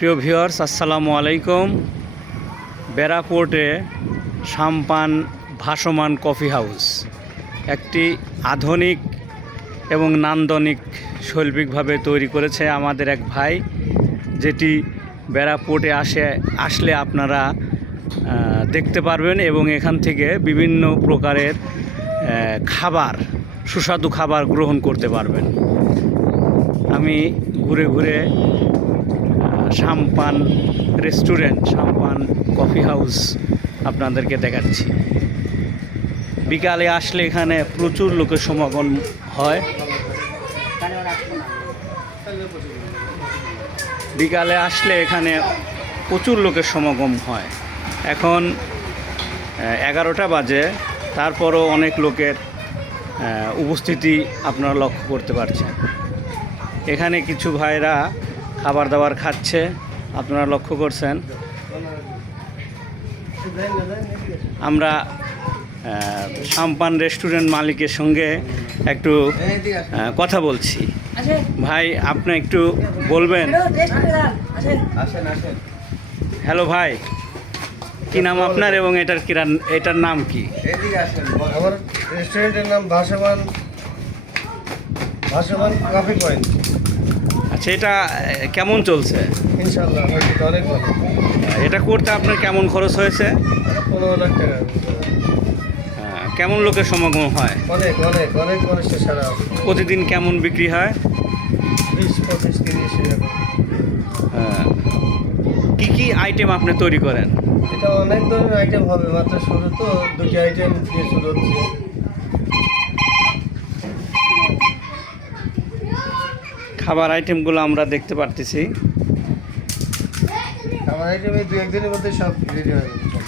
প্রিয় ভিউয়ার্স, আসসালামু আলাইকুম। বেড়া পোর্টে সাম্পান ভাসমান কফি হাউস একটি আধুনিক এবং নান্দনিক শৈল্পিকভাবে তৈরি করেছে আমাদের এক ভাই, যেটি বেড়া পোর্টে আসলে আপনারা দেখতে পারবেন এবং এখান থেকে বিভিন্ন প্রকারের খাবার, সুস্বাদু খাবার গ্রহণ করতে পারবেন। আমি ঘুরে ঘুরে সাম্পান রেস্টুরেন্ট, সাম্পান কফি হাউস আপনাদেরকে দেখাচ্ছি। বিকালে আসলে এখানে প্রচুর লোকের সমাগম হয়। বিকালে আসলে এখানে প্রচুর লোকের সমাগম হয়। এখন 11টা বাজে, তারপরও অনেক লোকের উপস্থিতি আপনারা লক্ষ্য করতে পারছেন। এখানে কিছু ভাইরা খাবার দাবার খাচ্ছে, আপনারা লক্ষ্য করছেন। আমরা সাম্পান রেস্টুরেন্ট মালিকের সঙ্গে একটু কথা বলছি। ভাই, আপনি একটু বলবেন? হ্যালো ভাই, কি নাম আপনার এবং এটার নাম কি? আমার রেস্টুরেন্টের নাম ভাসমান কফি পয়েন্ট। আচ্ছা, এটা কেমন চলছে? ইনশাআল্লাহ অনেক ভালো। এটা করতে আপনার কেমন খরচ হয়েছে? 15 লাখ টাকা। কেমন লোকের সমাগম হয়? অনেক অনেক অনেক মানুষের সারা। প্রতিদিন কেমন বিক্রি হয়? 20-25-30 এরকম। কি আইটেম আপনি তৈরি করেন? এটা অনেক ধরনের আইটেম হবে, মাত্র শুরু তো 2টি আইটেম দিয়ে শুরু হচ্ছে। খাবার আইটেমগুলো আমরা দেখতে পারতেছি। খাবার আইটেম এই 2-1 দিনের মধ্যে সব রেডি হয়ে যাবে।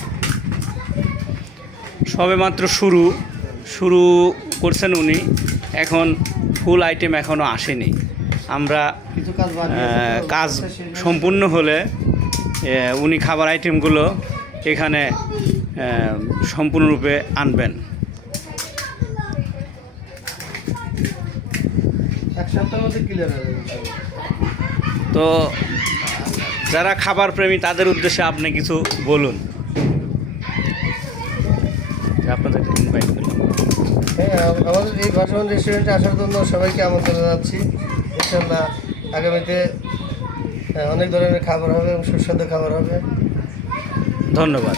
সবে মাত্র শুরু করছেন উনি, এখন ফুল আইটেম এখনও আসেনি। আমরা কিছু কাজ কাজ সম্পূর্ণ হলে উনি খাবার আইটেমগুলো এখানে সম্পূর্ণরূপে আনবেন। এক সপ্তাহের মধ্যে ক্লিয়ার হয়ে যাবে। তো যারা খাবার প্রেমী তাদের উদ্দেশ্যে আপনি কিছু বলুন। আপনাদের ইনভাইট করলাম। হ্যাঁ, আমাদের এই ভাসমান রেস্টুরেন্টে আসার জন্য সবাইকে আমন্ত্রণ জানাচ্ছি। ইনশাআল্লাহ আগামীতে অনেক ধরনের খাবার হবে এবং সুস্বাদু খাবার হবে। ধন্যবাদ।